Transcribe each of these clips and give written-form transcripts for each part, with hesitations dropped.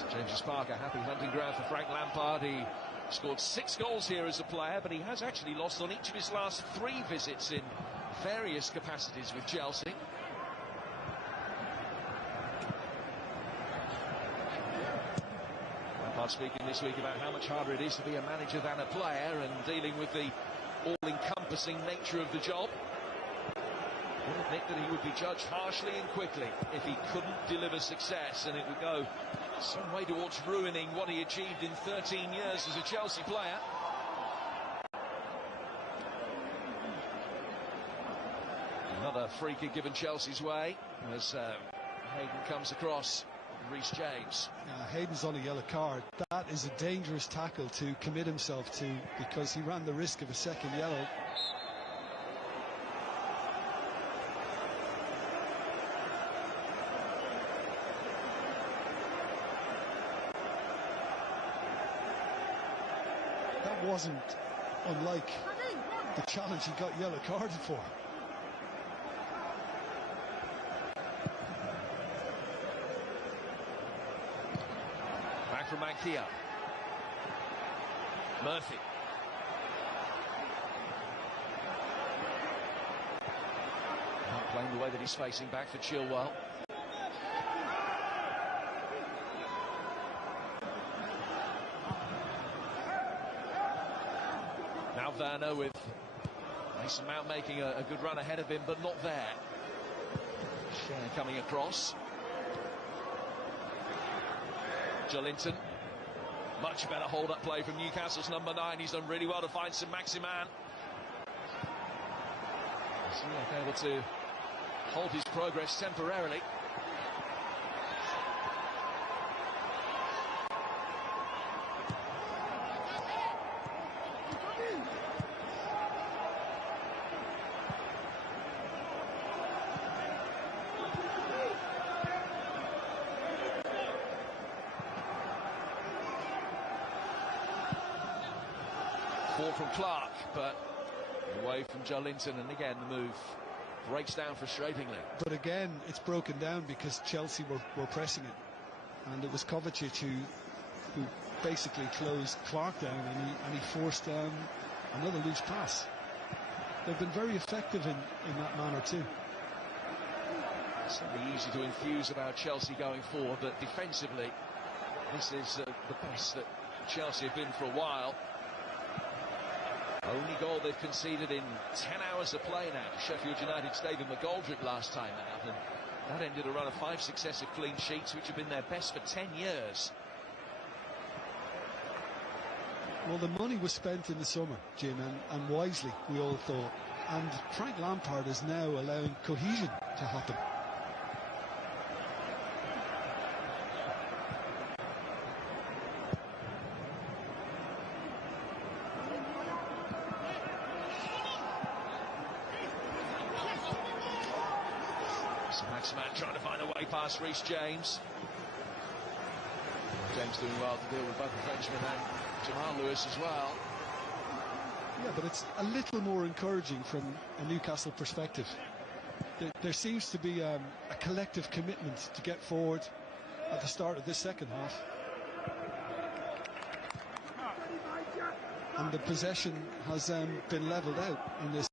St James's Park, a happy hunting ground for Frank Lampard. He scored 6 goals here as a player, but he has actually lost on each of his last 3 visits in various capacities with Chelsea. Lampard speaking this week about how much harder it is to be a manager than a player, and dealing with the all-encompassing nature of the job. He'll admit that he would be judged harshly and quickly if he couldn't deliver success, and it would go some way towards ruining what he achieved in 13 years as a Chelsea player. Another free kick given Chelsea's way as Hayden comes across Reece James. Hayden's on a yellow card. That is a dangerous tackle to commit himself to, because he ran the risk of a second yellow. That wasn't unlike the challenge he got yellow carded for. Back from Mankia. Murphy. Not playing the way that he's facing back for Chilwell. Now Werner with Mason Mount making a good run ahead of him, but not there. Shea coming across. Jolinton. Much better hold-up play from Newcastle's number 9. He's done really well to find St Maximin. Ziyech able to hold his progress temporarily. From Clark, but away from Jolinton, and again the move breaks down frustratingly. But again, it's broken down because Chelsea were pressing it, and it was Kovacic who basically closed Clark down, and he forced another loose pass. They've been very effective in that manner too. It's certainly easy to enthuse about Chelsea going forward, but defensively, this is the best that Chelsea have been for a while. Only goal they've conceded in 10 hours of play now. Sheffield United's David McGoldrick last time out, and that ended a run of 5 successive clean sheets, which have been their best for 10 years. Well, the money was spent in the summer, Jim, and wisely, we all thought. And Frank Lampard is now allowing cohesion to happen. Maximin trying to find a way past Reece James. James doing well to deal with both the Frenchman and Jamal Lewis as well. Yeah, but it's a little more encouraging from a Newcastle perspective. There seems to be a collective commitment to get forward at the start of this second half. And the possession has been levelled out in this.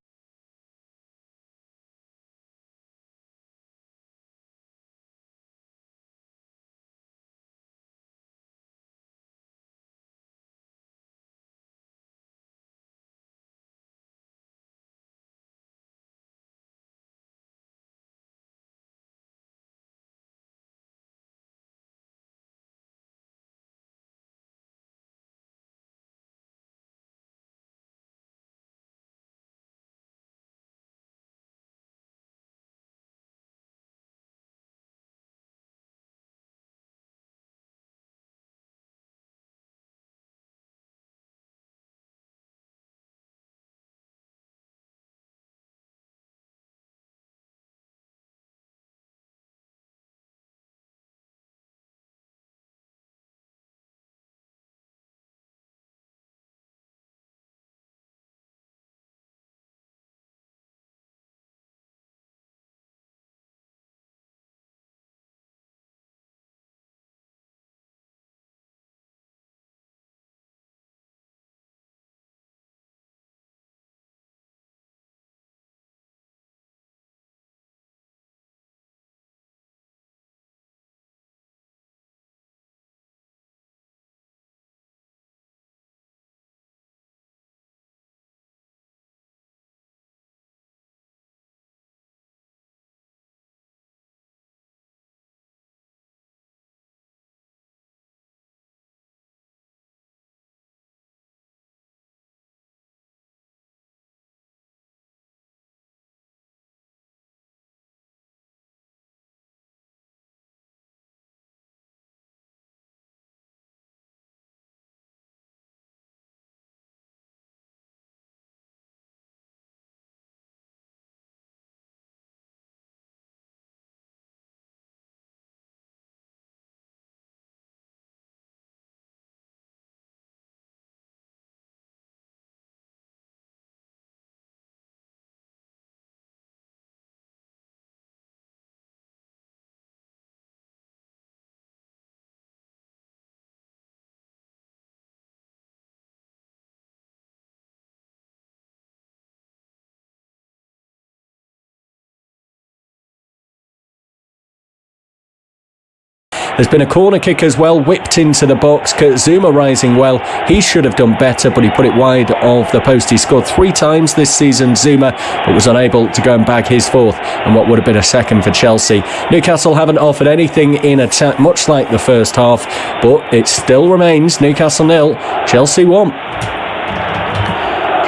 There's been a corner kick as well, whipped into the box. Kurt Zuma rising well. He should have done better, but he put it wide of the post. He scored 3 times this season, Zuma, but was unable to go and bag his 4th, and what would have been a 2nd for Chelsea. Newcastle haven't offered anything in attack, much like the first half, but it still remains Newcastle 0, Chelsea 1.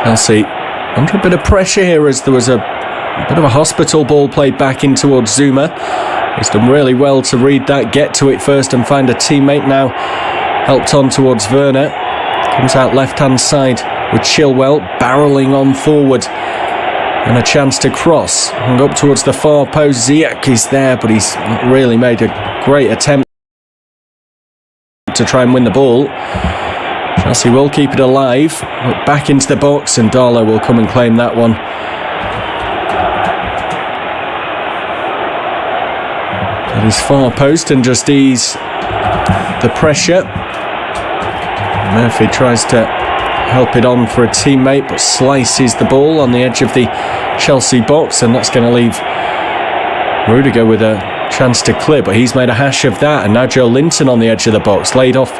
Chelsea under a bit of pressure here as there was a bit of a hospital ball played back in towards Zuma. He's done really well to read that, get to it first and find a teammate now. Helped on towards Werner. Comes out left-hand side with Chilwell barrelling on forward. And a chance to cross. And up towards the far post. Ziyech is there, but he's not really made a great attempt to try and win the ball. Chelsea will keep it alive. Back into the box, and Darlow will come and claim that one. At his far post and just ease the pressure. Murphy tries to help it on for a teammate, but slices the ball on the edge of the Chelsea box, and that's going to leave Rudiger with a chance to clear, but he's made a hash of that. And now Joe Linton on the edge of the box, laid off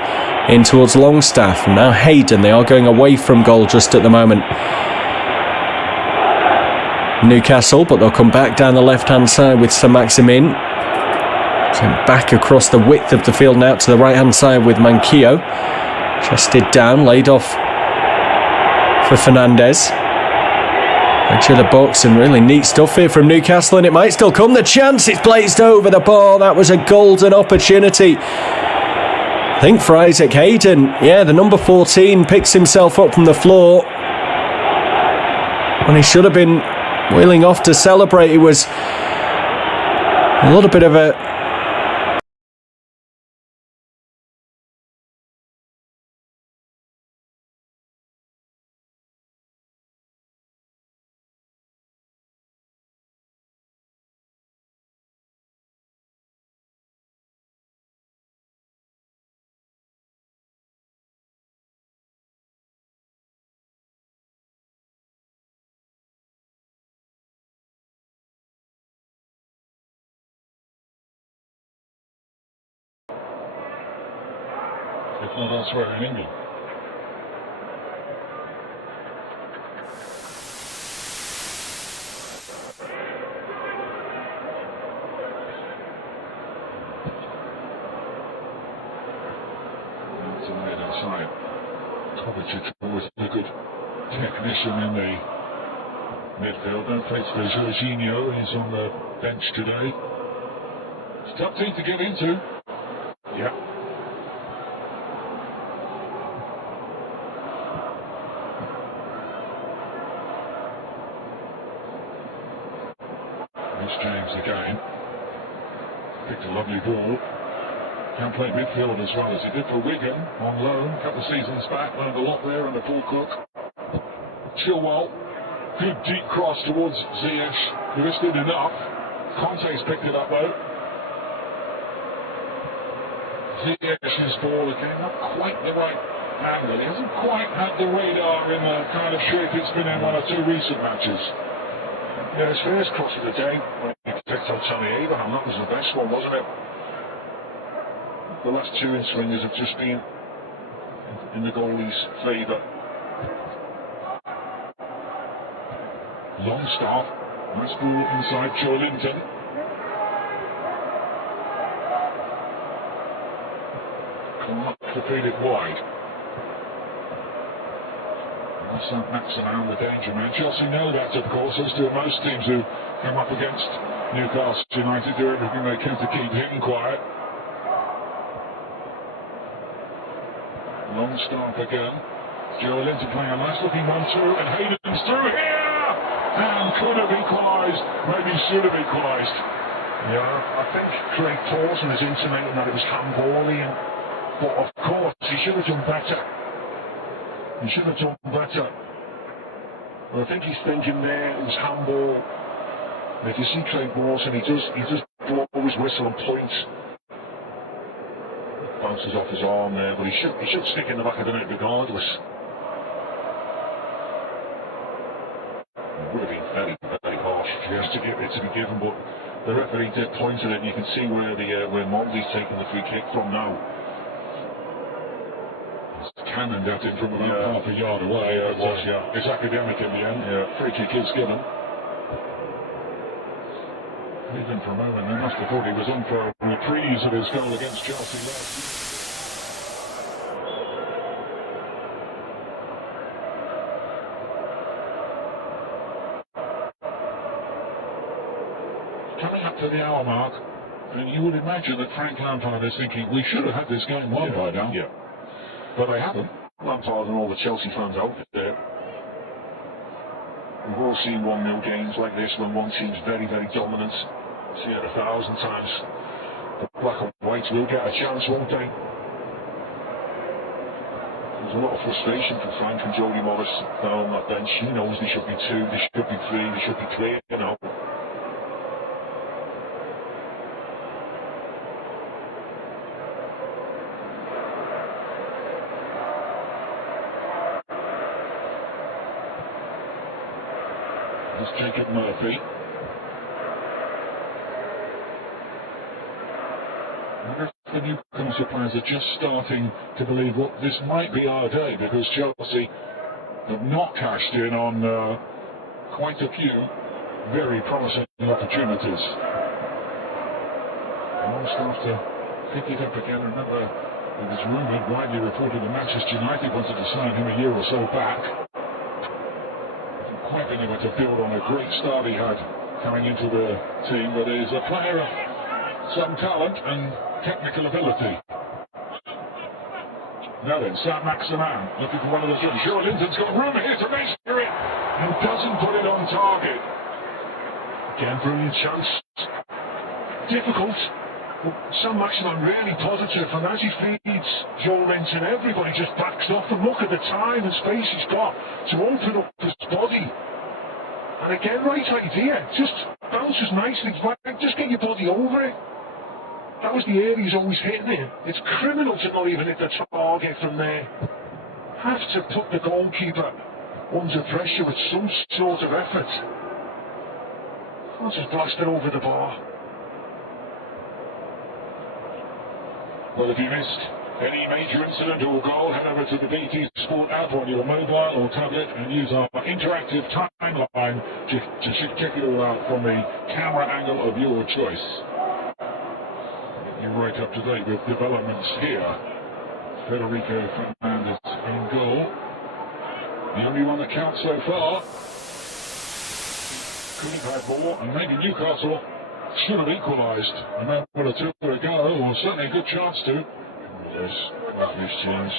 in towards Longstaff, and now Hayden. They are going away from goal just at the moment, Newcastle, but they'll come back down the left-hand side with Saint-Maximin. Sent back across the width of the field and out to the right-hand side with Manquillo. Chested down, laid off for Fernandes. Edge of the box, and really neat stuff here from Newcastle, and it might still come. The chance, it's blazed over the bar. That was a golden opportunity, I think, for Isaac Hayden. Yeah, the number 14 picks himself up from the floor when he should have been wheeling off to celebrate. It was a little bit of a if not elsewhere in England. Tonight outside, Kovacic always a good technician in the midfield. That plays for Jorginho. He's on the bench today. It's a tough team to get into. Yeah. James again. Picked a lovely ball. Can play midfield as well as he did for Wigan on loan a couple of seasons back. Learned a lot there under Paul Cook. Chilwell. Good deep cross towards Ziyech. He just did enough. Conte's picked it up though. Ziyech's ball again. Not quite the right angle. He hasn't quite had the radar in the kind of shape it's been in one or two recent matches. Yeah, his first cross of the day when he picked on Tommy Abraham, that was the best one, wasn't it? The last two in swingers have just been in the goalie's favour. Longstaff, nice ball inside Joe Linton. Clark to feed it wide. Saint-Maximin, the danger man. Chelsea know that, of course, as do most teams who come up against Newcastle United. Do everything they can to keep him quiet. Longstaff again. Joe Linton playing a nice looking one through, and Hayden's through here! And could have equalised, maybe should have equalised. Yeah, I think Craig Pawson is intimating that it was handball-y, but of course he should have done better. He should have done better. But I think he's thinking there it was handball. And if you see Craig Pawson, he does blow his whistle and point. Bounces off his arm there, but he should stick in the back of the net regardless. It would have been very, very harsh if he has to give it to be given, but the referee did point at it, and you can see where Moldie's taking the free kick from now. It's cannoned at him from about half a yard away. It's academic in the end. Free kick is given. Even for a moment, they must have thought he was in for a reprise of his goal against Chelsea last year. Coming up to the hour mark, and you would imagine that Frank Lampard is thinking we should have had this game won by now. Yeah. But they haven't. Lampard and all the Chelsea fans out there. We've all seen 1-0 games like this when one team's very, very dominant. See it 1,000 times. The black and whites will get a chance, won't they? There's a lot of frustration for Frank and Jody Morris down on that bench. He knows they should be 2, they should be 3, they should be 3, you know. There's Jacob Murphy. I wonder if the Newcastle players are just starting to believe, well, this might be our day, because Chelsea have not cashed in on quite a few very promising opportunities. Almost have to pick it up again. Remember, it was rumoured, widely reported, that Manchester United wanted to sign him a year or so back. Quite been able to build on a great start he had coming into the team, but he's a player of some talent and technical ability. Now then, Saint-Maximin looking for one of the shots. Joe Linton's got room here to measure it and doesn't put it on target. Again, brilliant chance. Difficult. Saint-Maximin really positive, and as he feeds Joe Linton, everybody just backs off, and look at the time and space he's got to open up his body. And again, right idea, just bounces nicely, just get your body over it. That was the area he's always hitting it. It's criminal to not even hit the target from there. Have to put the goalkeeper under pressure with some sort of effort. Can't just blast it over the bar. Well, if you missed any major incident or goal, head over to the BT Sport app on your mobile or tablet and use our interactive timeline to check it all out from the camera angle of your choice. Get you right up to date with developments here. Federico Fernandez in goal. The only one that counts so far. Could have had more, and maybe Newcastle should have equalised a minute or two ago, or certainly a good chance to. Both these teams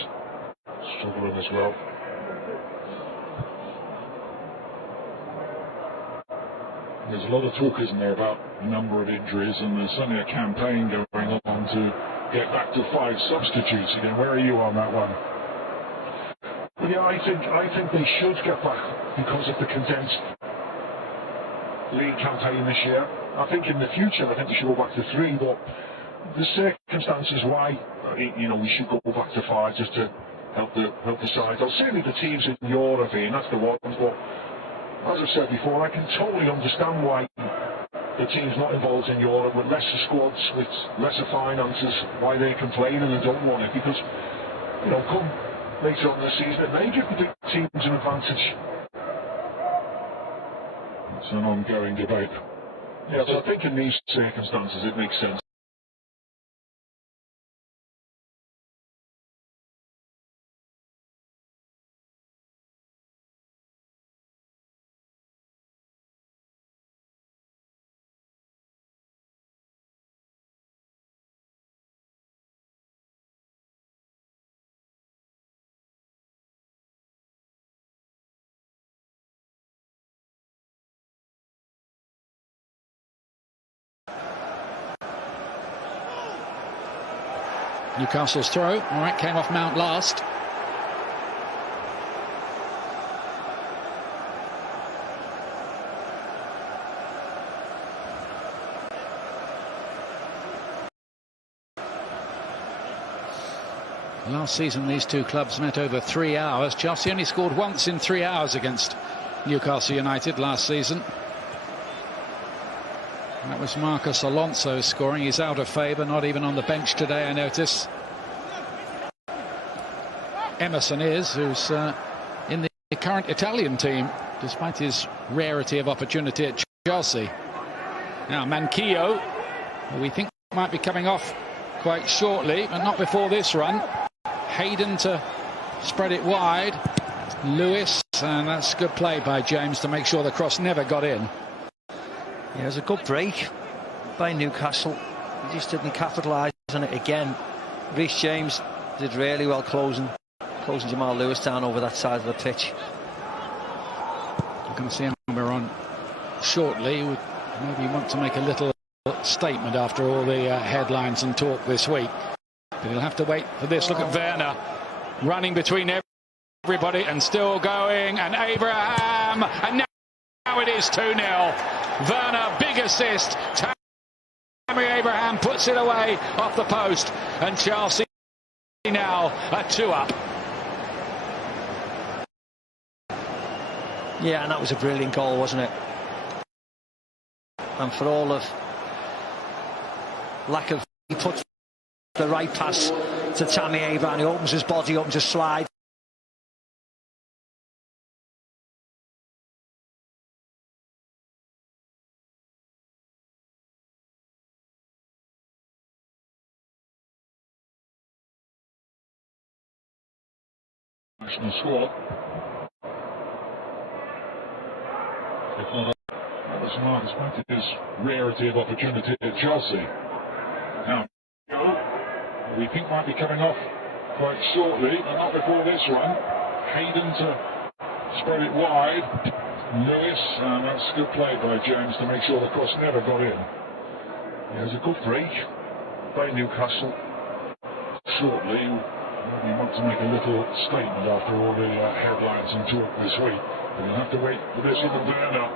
struggling as well. There's a lot of talk, isn't there, about a number of injuries, and there's certainly a campaign going on to get back to 5 substitutes again. Where are you on that one? Well, yeah, I think they should get back because of the condensed league campaign this year. I think in the future, I think we should go back to 3, but the circumstances why, we should go back to 5 just to help the side. I'll certainly the teams in Europe, and that's the ones, but as I've said before, I can totally understand why the teams not involved in Europe with lesser squads, with lesser finances, why they complain and they don't want it, because, come later on in the season, it may give the big teams an advantage. It's an ongoing debate. Yeah, so I think in these circumstances it makes sense. Newcastle's throw, all right, came off Mount last. Last season these two clubs met over 3 hours. Chelsea only scored once in 3 hours against Newcastle United last season. That was Marcus Alonso scoring. He's out of favour, not even on the bench today, I notice. Emerson is, who's in the current Italian team, despite his rarity of opportunity at Chelsea. Now Manquillo, who we think might be coming off quite shortly, but not before this run. Hayden to spread it wide. Lewis, and that's good play by James to make sure the cross never got in. Yeah, it was a good break by Newcastle. He just didn't capitalise on it again. Reece James did really well closing Jamal Lewis down over that side of the pitch. We're going to see Amber on shortly. We maybe want to make a little statement after all the headlines and talk this week. But he'll have to wait for this. Look at Werner running between everybody and still going. And Abraham. And now it is 2-0. Werner, big assist. Tammy Abraham puts it away off the post. And Chelsea now a 2-up. Yeah, and that was a brilliant goal, wasn't it? And for all of lack of, he puts the right pass to Tammy Abraham. He opens his body up and just slides. National squad. If not, that was Marcus Matthew's rarity of opportunity at Chelsea. Now, we think might be coming off quite shortly, but not before this run. Hayden to spread it wide. Lewis, and that's good play by James to make sure the cross never got in. Yeah, it was a good break by Newcastle. Shortly, we want to make a little statement after all the headlines and talk this week. But we'll have to wait for this. Even Werner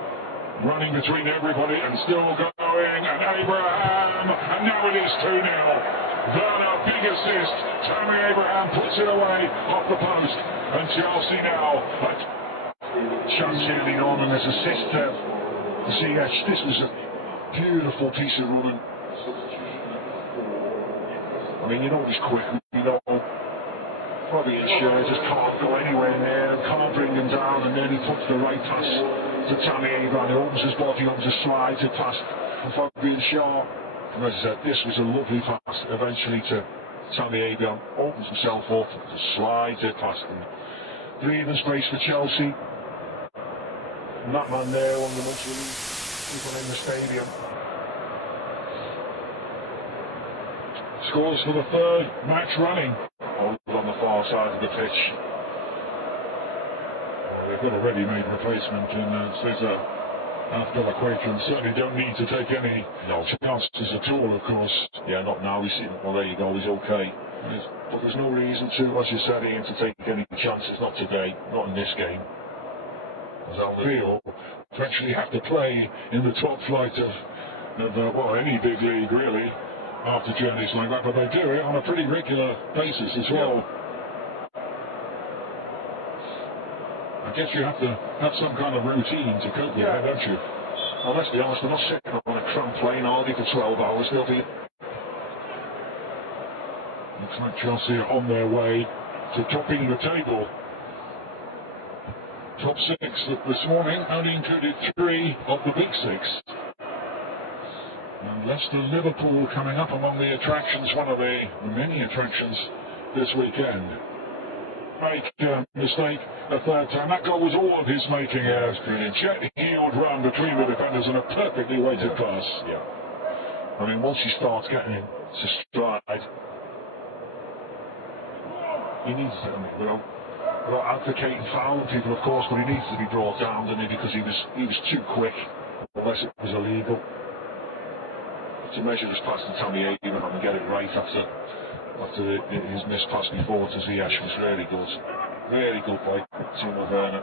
running between everybody and still going. And Abraham, and now it is 2-0. Werner, big assist. Tammy Abraham puts it away off the post. And Chelsea now. Chance early on, and there's assist to CH. This was a beautiful piece of running. I mean, you know he's quick, you know. Probably just can't go anywhere there and can't bring him down, and then he puts the right pass to Tammy Abraham. He opens his body up, just slides it past Fabian Shaw. And as I said, this was a lovely pass eventually to Tammy Abraham. Opens himself up, just slides it past him. Breathing space for Chelsea. And that man there, one of the most relieved people in the stadium. Scores for the third match running. On the far side of the pitch. Well, they've got a ready-made replacement in Cesar Azpilicueta. Certainly don't need to take any chances at all, of course. Yeah, not now. Well, there you go. He's okay. But there's no reason to, as you said, Ian, to take any chances. Not today. Not in this game. As Almeida eventually have to play in the top flight of any big league, really. After journeys like that, but they do it on a pretty regular basis as well. I guess you have to have some kind of routine to cope with that, don't you? Well, let's be honest, they're not sitting on a cramped plane all day for 12 hours. They'll be. Looks like Chelsea are on their way to topping the table. Top six this morning only included 3 of the big 6. And Leicester-Liverpool coming up among the attractions, one of the many attractions this weekend. Make a mistake a third time. That goal was all of his making. Jet heeled run between the defenders and a perfectly weighted pass. Yeah. I mean, once he starts getting into stride, he needs to, we're not advocating fouling people, of course, but he needs to be brought down, doesn't he? Because he was too quick, unless it was illegal. To measure this pass to Tammy Abraham and get it right after his missed pass before to Ziyech was really good. Really good by Timo Werner.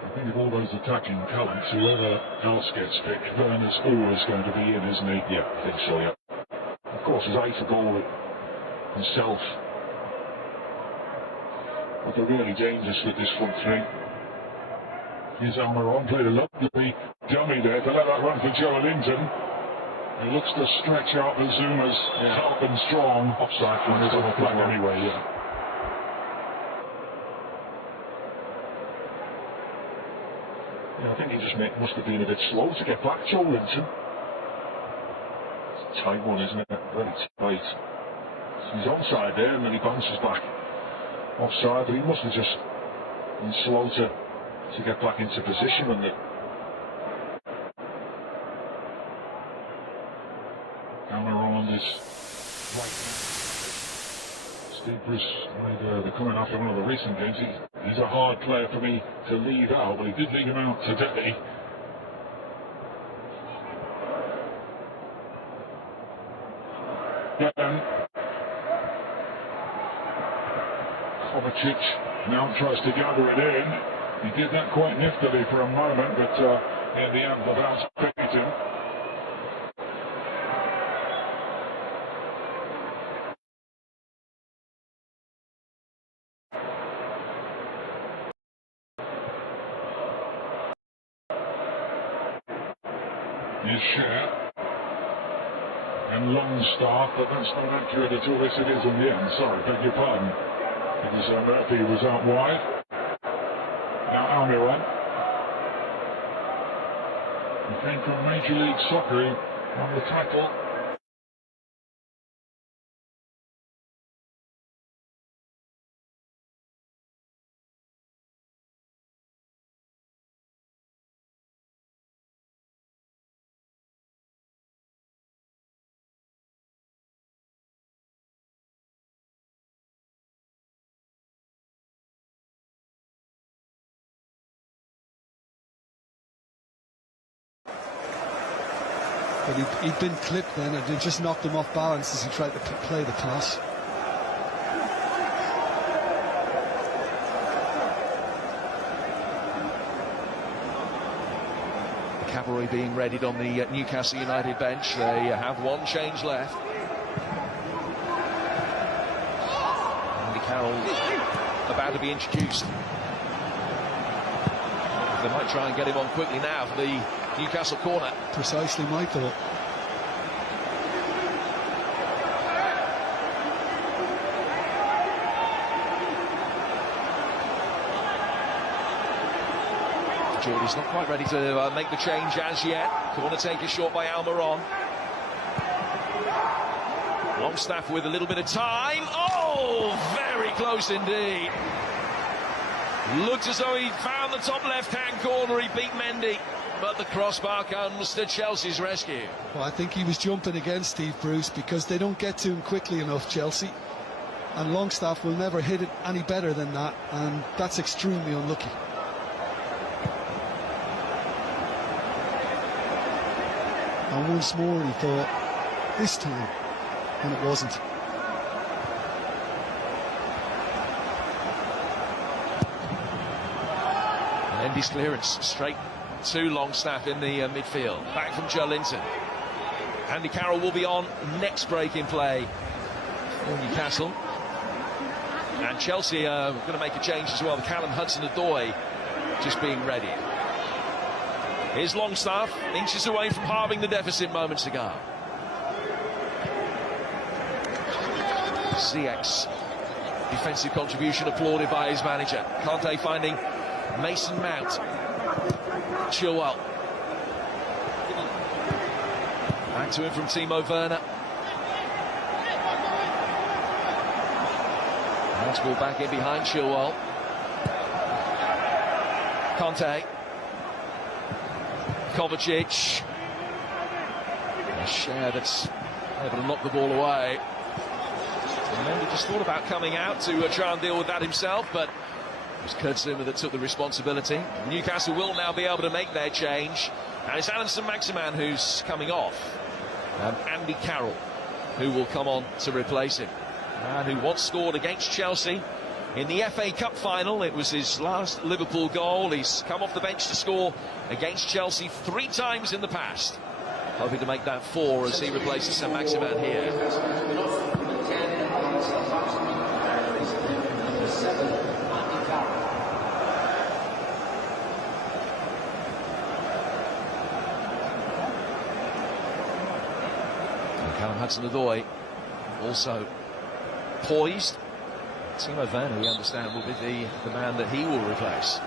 I think of all those attacking talents, whoever else gets picked, Werner's always going to be in, isn't he? Yeah, I think so, yeah. Of course, his eye for goal himself. But they're really dangerous with this front three. Here's Almiron, played a lovely dummy there to let that run for Joe Linton. He looks to stretch out the Zuma's top and strong. Offside from his other flag anyway, yeah. I think he just must have been a bit slow to get back, Joe Linton. It's a tight one, isn't it? Very tight. So he's onside there and then he bounces back offside, but he must have just been slow to get back into position. And the camera on this right. Steve Bruce made the comment after one of the recent games. He's a hard player for me to leave out, but he did leave him out today. Kovacic now tries to gather it in. He did that quite niftily for a moment, but in the end, the bounce beat him. His share and Longstaff, but that's not accurate at all. Yes, it is in the end. Sorry, beg your pardon. Because Murphy was out wide. Now Almiron. He came from Major League Soccer on the tackle. But he'd been clipped then, and it just knocked him off balance as he tried to play the pass. Cavalry being readied on the Newcastle United bench. They have one change left. Andy Carroll about to be introduced. They might try and get him on quickly now for the Newcastle corner. Precisely my thought. Geordie's not quite ready to make the change as yet. Corner taken short by Almiron. Longstaff with a little bit of time. Oh, very close indeed. Looked as though he'd found the top left-hand corner. He beat Mendy, but the crossbar comes to Chelsea's rescue. Well, I think he was jumping against Steve Bruce because they don't get to him quickly enough, Chelsea. And Longstaff will never hit it any better than that, and that's extremely unlucky. And once more he thought, this time, and it wasn't. Mendy's clearance straight to Longstaff in the midfield. Back from Joe Linton. Andy Carroll will be on next break in play for Newcastle. And Chelsea are going to make a change as well. Callum Hudson-Odoi just being ready. Here's Longstaff, inches away from halving the deficit moments ago. CX defensive contribution applauded by his manager. Kante finding Mason Mount. Chilwell. Back to him from Timo Werner. That's ball back in behind Chilwell. Kante. Kovacic. A share that's able to knock the ball away. And Mendy just thought about coming out to try and deal with that himself, but it was Kurt Zouma that took the responsibility. Newcastle will now be able to make their change. And it's Alan Saint-Maximin who's coming off. And Andy Carroll, who will come on to replace him. Man who once scored against Chelsea in the FA Cup final. It was his last Liverpool goal. He's come off the bench to score against Chelsea 3 times in the past. Hoping to make that 4 as he replaces Saint-Maximin here. Hudson-Odoi also poised. Timo Werner, we understand, will be the man that he will replace.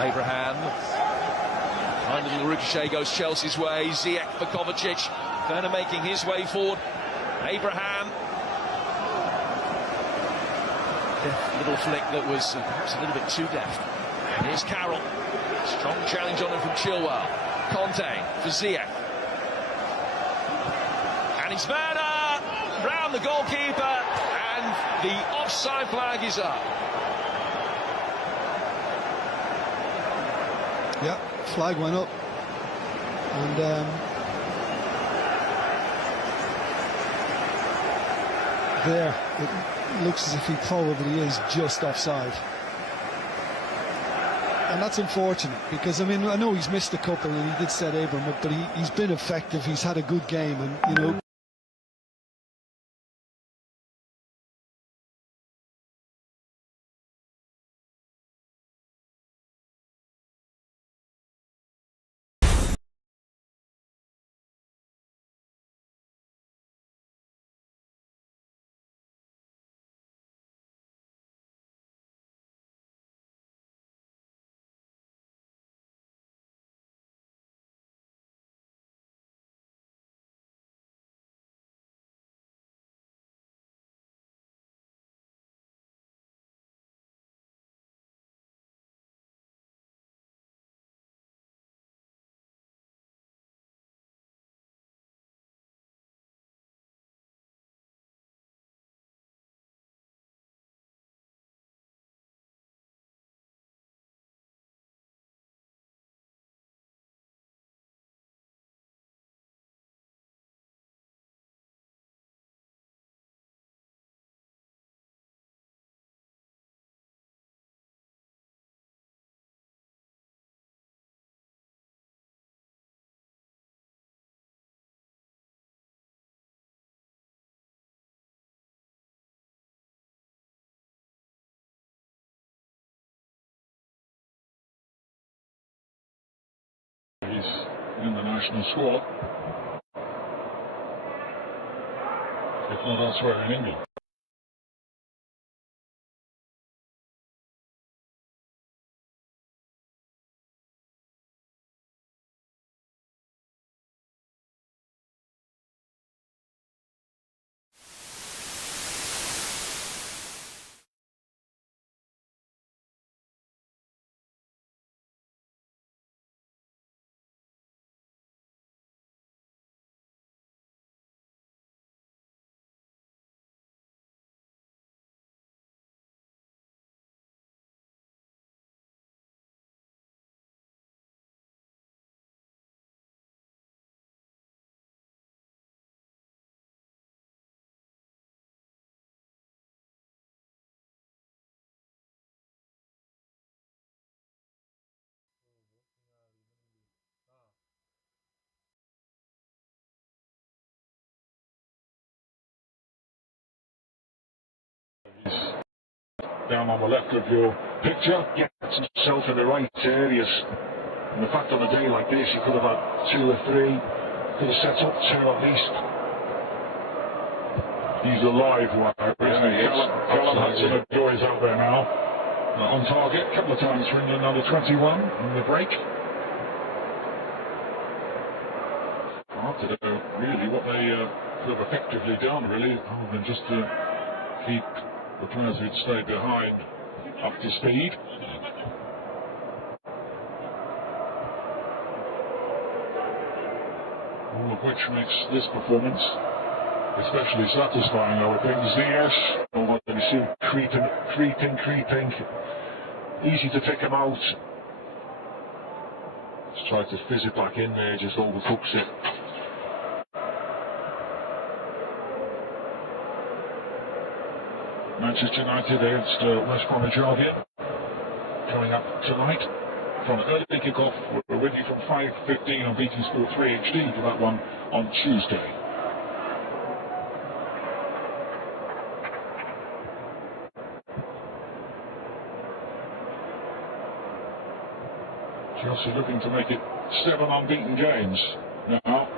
Abraham, behind the little ricochet goes Chelsea's way. Ziyech for Kovacic. Werner making his way forward. Abraham. Deft little flick that was perhaps a little bit too deft. And here's Carroll. Strong challenge on him from Chilwell. Conte for Ziyech. And it's Werner round the goalkeeper. And the offside flag is up. Yeah, flag went up, and there it looks as if he probably is just offside, and that's unfortunate because I mean I know he's missed a couple and he did set Abraham up, but he's been effective. He's had a good game, and you know. He's in the national squad, if not elsewhere in England. He's down on the left of your picture, gets himself in the right areas. And the fact on a day like this, he could have had 2 or 3, could have set up 2 at least. He's a live wire, isn't he? Callum Hudson-Odoi is out there now. On target, a couple of times for England under 21 in the break. Hard to know really what they could have effectively done, really, other than just to keep the players who'd stayed behind up to speed. All of which makes this performance especially satisfying, I would think. Ziyech, although you see creeping. Easy to pick him out. Just tried to fizz it back in there, just overcooks it. Manchester United against West Bromwich Albion coming up tonight from early kick-off. We're with you from 5:15 on BT Sport 3 HD for that one on Tuesday. Chelsea looking to make it 7 unbeaten games now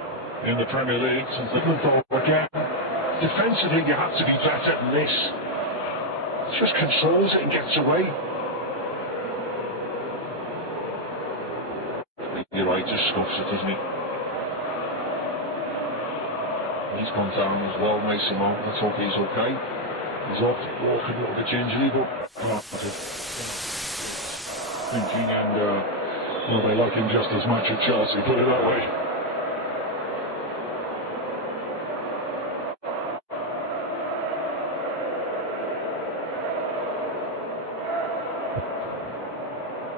in the Premier League since the good goal again. Defensively, you have to be better than this. It just controls it and gets away. You're right, just scuffs it, doesn't he? He's gone down as well, Mason Mount. Let's hope he's okay. He's off, walking a little bit gingerly, but thinking, and well, they like him just as much at Chelsea, put it that way.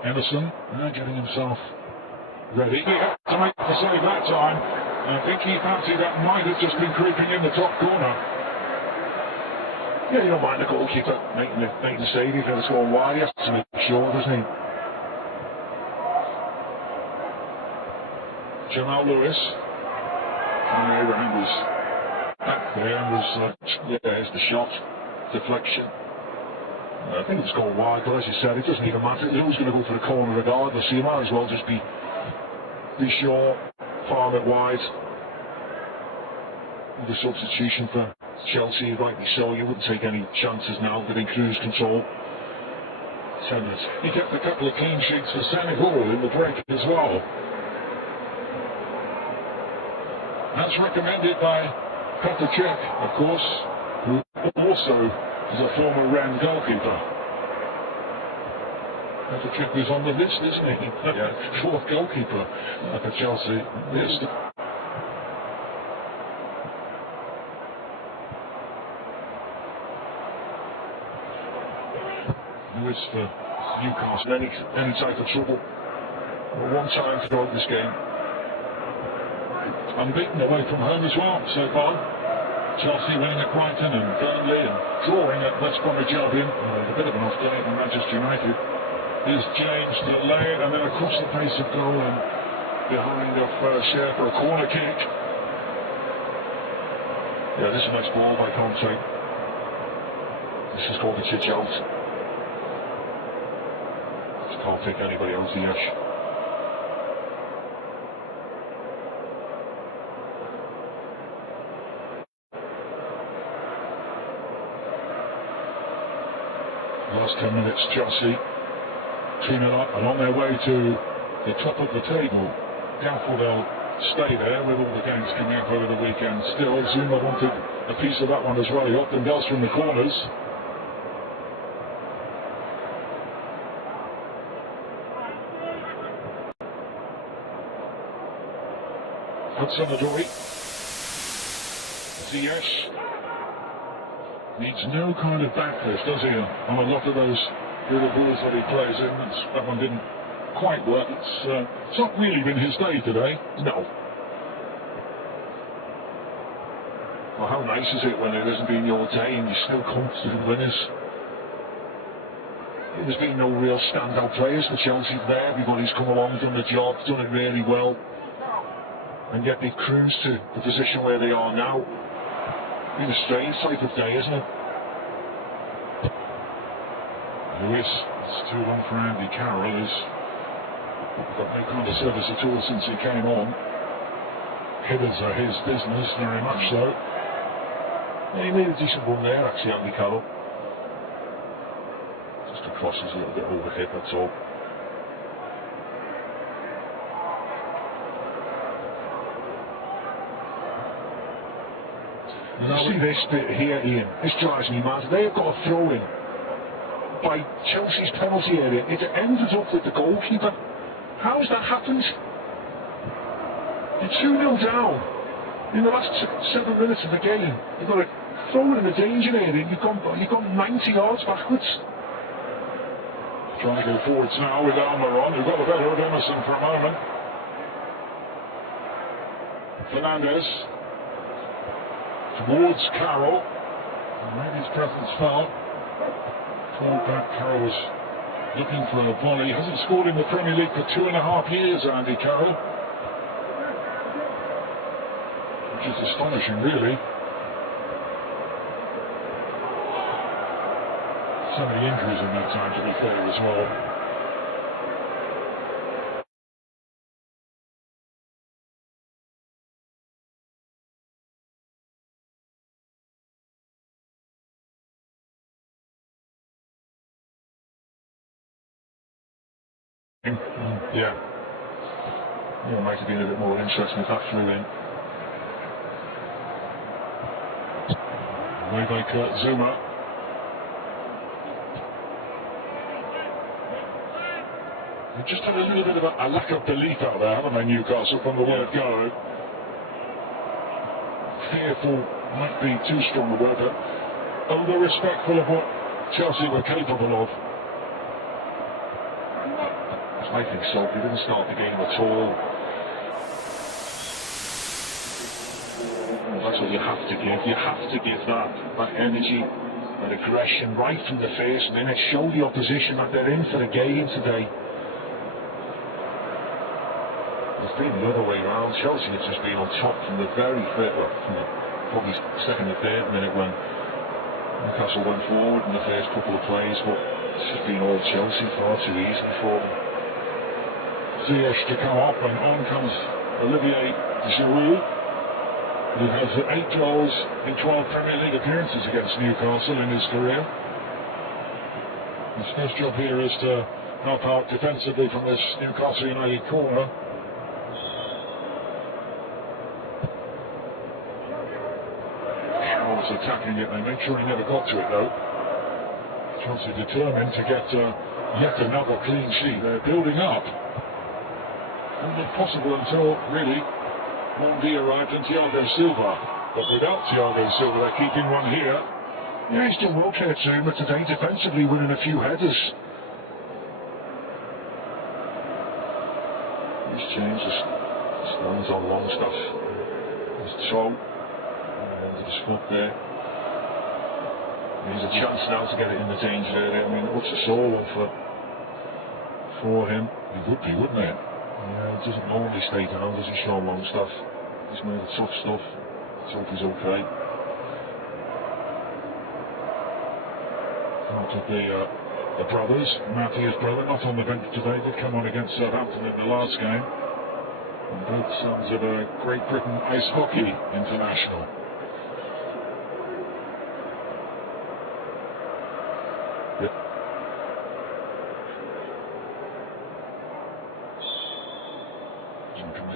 Emerson getting himself ready. He had to make the save that time. I think he fancied that might have just been creeping in the top corner. Yeah, you don't mind the goalkeeper making the save if it's going wide. He has to make sure, doesn't he? Jamal Lewis. Abraham was back there and was, yeah, there's the shot. Deflection. I think it's gone wide, but as you said, it doesn't even matter. Who's going to go for the corner regardless, so you might as well just be sure, farm it wide. The substitution for Chelsea, rightly so. You wouldn't take any chances now within cruise control. He kept a couple of clean sheets for Senegal in the break as well. That's recommended by Petr Cech, of course, who also is a former Rennes goalkeeper. Petr Cech is on the list, isn't he? Yeah. Fourth goalkeeper for Chelsea list. Lewis for Newcastle. Any type of trouble. One time throughout this game. Unbeaten away from home as well so far. Chelsea winning at Brighton and Burnley and drawing at West Bromwich Albion. A bit of an off day for Manchester United. Here's James to lay it and then across the face of goal and behind off Share for a corner kick. Yeah, this is a nice ball by Conte. This is Kovacic out. Just can't take anybody else, Yash. Last 10 minutes, Chelsea 2-0 up and on their way to the top of the table. Doubtful they'll stay there with all the games coming up over the weekend. Still, Zuma wanted a piece of that one as well. He often does from the corners. Hudson-Odoi. Ziyech. Needs no kind of backlist, does he? On a lot of those little balls that he plays in. That one didn't quite work. It's not really been his day today. No. Well, how nice is it when it hasn't been your day and you're still confident winners? There's been no real standout players for Chelsea there. Everybody's come along, done the job, done it really well. And yet they've cruised to the position where they are now. Been a strange type of day, isn't it? Lewis, it's too long for Andy Carroll, who's got no kind of service at all since he came on. Headers are his business, very much so. Yeah, he made a decent run there, actually, Andy Carroll. Just the cross is a little bit overhit, that's all. You see this bit here, Ian, this drives me mad. They've got a throw in by Chelsea's penalty area. It ended up with the goalkeeper. How has that happened? You're 2-0 down in the last 7 minutes of the game. You've got a throw in the danger area and you've gone 90 yards backwards. Trying to go forwards now with Almiron, who got the better of Emerson for a moment. Fernandez towards Carroll. Maybe his presence felt. Pulled back. Carroll was looking for a volley. Hasn't scored in the Premier League for 2.5 years, Andy Carroll. Which is astonishing, really. So many injuries in that time, to be fair, as well. Yeah. It might have been a bit more interesting if that flew in. Away by Kurt Zuma. They just had a little bit of a lack of belief out there, haven't they, Newcastle, from the word go. Fearful might be too strong a word, but over-respectful of what Chelsea were capable of. I think so. He didn't start the game at all. That's what you have to give. You have to give that energy, that aggression right from the first minute. Show the opposition that they're in for the game today. It's been the other way around. Chelsea has just been on top from the very first, well, from the probably second or third minute when Newcastle went forward in the first couple of plays, but it's just been all Chelsea, far too easy for them. Ziyech to come up, and on comes Olivier Giroud, who has 8 goals in 12 Premier League appearances against Newcastle in his career. His first job here is to help out defensively from this Newcastle United corner. Carroll's attacking it. They make sure he never got to it, though. Chelsea determined to get yet another clean sheet. They're building up. Not possible until, really, Mondi arrived and Thiago Silva. But without Thiago Silva, they're keeping one here. Yeah, he's done well, Kurt Zuma, today, defensively winning a few headers. He's changed his stance on long stuff. His toe. And the spot there. He's a chance now to get it in the danger area. I mean, what's a sore one for him? It would be, wouldn't it? Yeah, he doesn't normally stay down, does he, Sean Longstaff? He's made of tough stuff. Let's hope he's okay. Out of the brothers, Matthew's brother, not on the bench today, did come on against Southampton in the last game. And both sons of a Great Britain ice hockey international.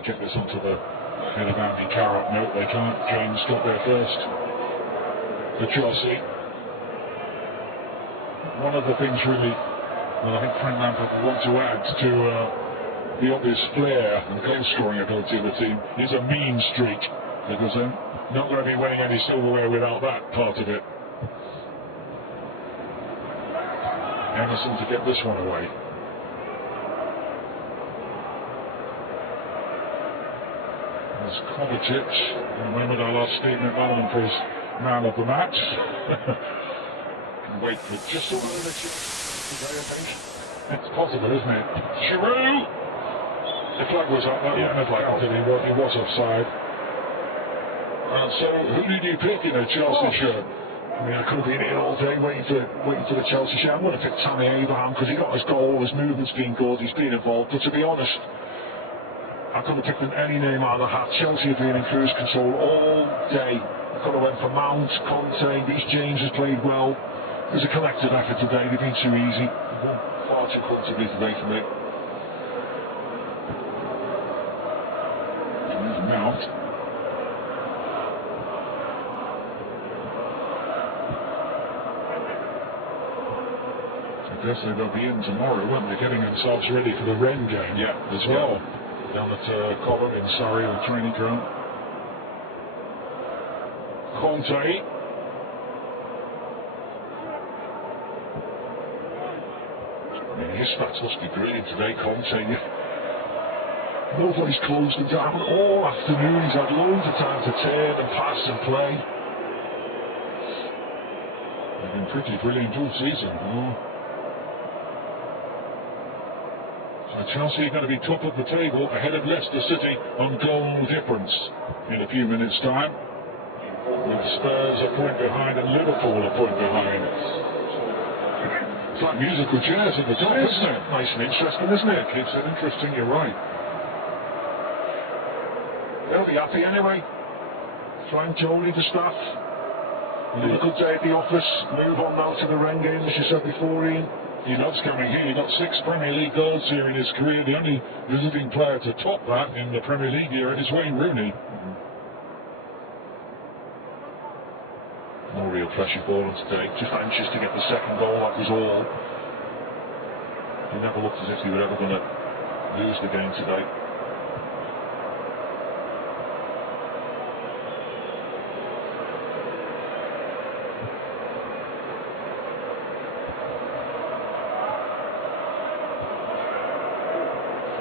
Get this onto the head of Andy Carroll. No, they can't. James got there first for Chelsea. One of the things really that I think Frank Lampard would want to add to the obvious flair and goal scoring ability of the team is a mean streak, because they're not going to be winning any silverware without that part of it. Emerson to get this one away. Kovacic, in a moment I'll ask Steve McManaman for his man of the match. Can wait for just a moment. It's possible, isn't it? Giroud! The flag was up, that wasn't a flag, he was offside. And so, who did you pick in a Chelsea shirt? I mean, I could have been here all day waiting for the Chelsea shirt. I'm going to pick Tammy Abraham because he got his goal, his movement's been good, he's been involved, but to be honest, I could have picked any name out of the hat. Chelsea have been in cruise control all day. I could have went for Mount, Conte, Reece James has played well. There's a collective effort today. They've been too easy. Far too comfortably today for me. Mount. I guess they'll be in tomorrow, won't they? Getting themselves ready for the Rennes game as well. Down at Cobham in Surrey on training ground. Conte. I mean, his stats must be brilliant today, Conte. Nobody's closed him down all afternoon. He's had loads of time to turn and pass and play. They've been pretty brilliant all season. So Chelsea are going to be top of the table ahead of Leicester City on goal difference in a few minutes' time. With Spurs a point behind and Liverpool a point behind. It's like musical chairs at the top, isn't it? Nice and interesting, isn't it? Keeps it interesting, you're right. They'll be happy anyway. Frank Jolie to staff. Another good day at the office. Move on now to the Wren game, as you said before, Ian. He loves coming here. He got 6 Premier League goals here in his career. The only visiting player to top that in the Premier League era is Wayne Rooney. No real pressure for him today. Just anxious to get the second goal, that was all. He never looked as if he were ever going to lose the game today.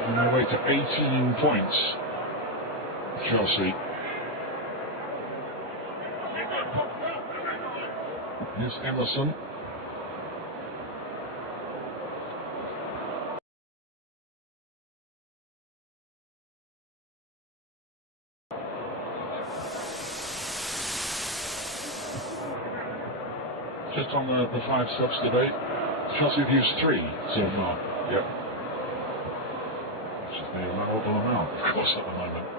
On their way to 18 points, Chelsea. Here's Emerson. Just on the 5 subs debate, Chelsea have used 3 so far. Yep. Which is the allowable amount, of course, at the moment.